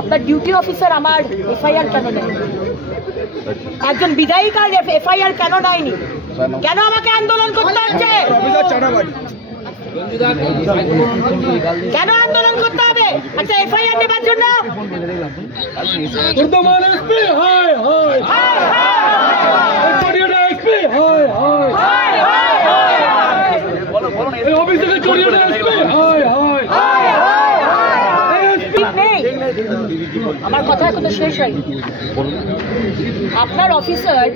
আপনার duty officer আমার FIR কেন নেয়? একজন বিধায়িকার এফআইআর কেন নেয়নি? কেন আমাকে আন্দোলন করতে হচ্ছে? কেন আন্দোলন করতে হবে? আচ্ছা, এফআইআর নেবার জন্য আমার কথা এখনো শেষ হয়নি। আপনার অফিসার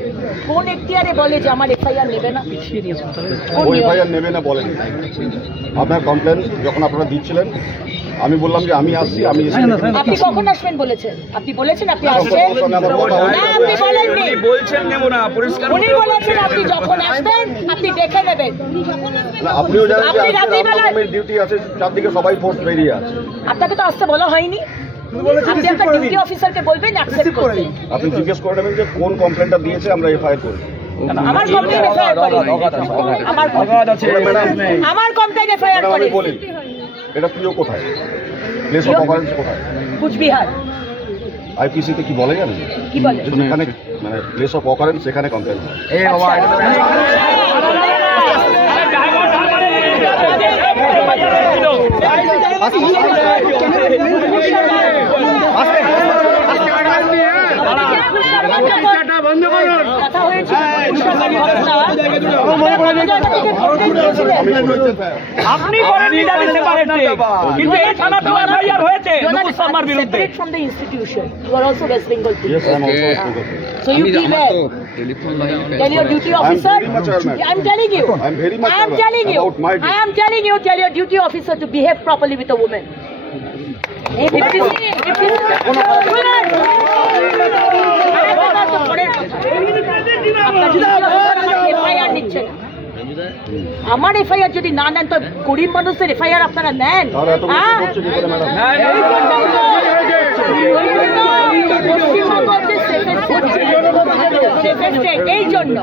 কোন এখতিয়ারে বলে যে আমার এফআইআর নেবে না? এফআইআর নেবে না বলেন। আপনার কমপ্লেন যখন আপনারা দিচ্ছিলেন আমি বললাম যে আমি আসছি। আপনি কখন আসবেন বলেছেন? আপনি বলেছেন আপনি আসবেন না, আপনি বলেননি। বলছেন নেব না, পরিষ্কার উনি বলেছেন আপনি যখন আসবেন আপনি দেখে নেবেন। আপনিও জানেন যে আজকে ডিউটি আছে, চারদিকে সবাই ফোর্স বেরিয়ে আছে। আপনাকে তো আসতে বলা হয়নি। আপনি আপনার ডিউটি অফিসারকে বলবেন অ্যাকসেপ্ট করতে। আপনি জিজ্ঞেস করে নেবেন যে কোন কমপ্লেনটা দিয়েছে, আমরা এফআইআর করি। আমার কমপ্লেন এফআইআর করি। আমার কমপ্লেন এফআইআর করি। বলি এটা প্রিয় কোথায়? প্লেস অফ অকারেন্স কোথায়? কুচবিহার। আইপিসিতে কি বলে জানেন? কি বলে? এখানে মানে প্লেস অফ অকারেন্স সেখানে কমপ্লেন হয়। আপনি করেননি জানি সেপারেটলি, কিন্তু এই থানা তো এফআইআর হয়েছে নুপুর শর্মার বিরুদ্ধে। Separate from the institution, you are also West Bengal police. Yes, I am also West Bengal. So you be there. Tell your duty officer. I am telling you. I am very much I am telling you. about my duty. I am telling you. Tell your duty officer to behave properly with a woman. আমার FIR যদি না নেন তো গরিব মানুষের FIR আপনারা নেন? এই জন্য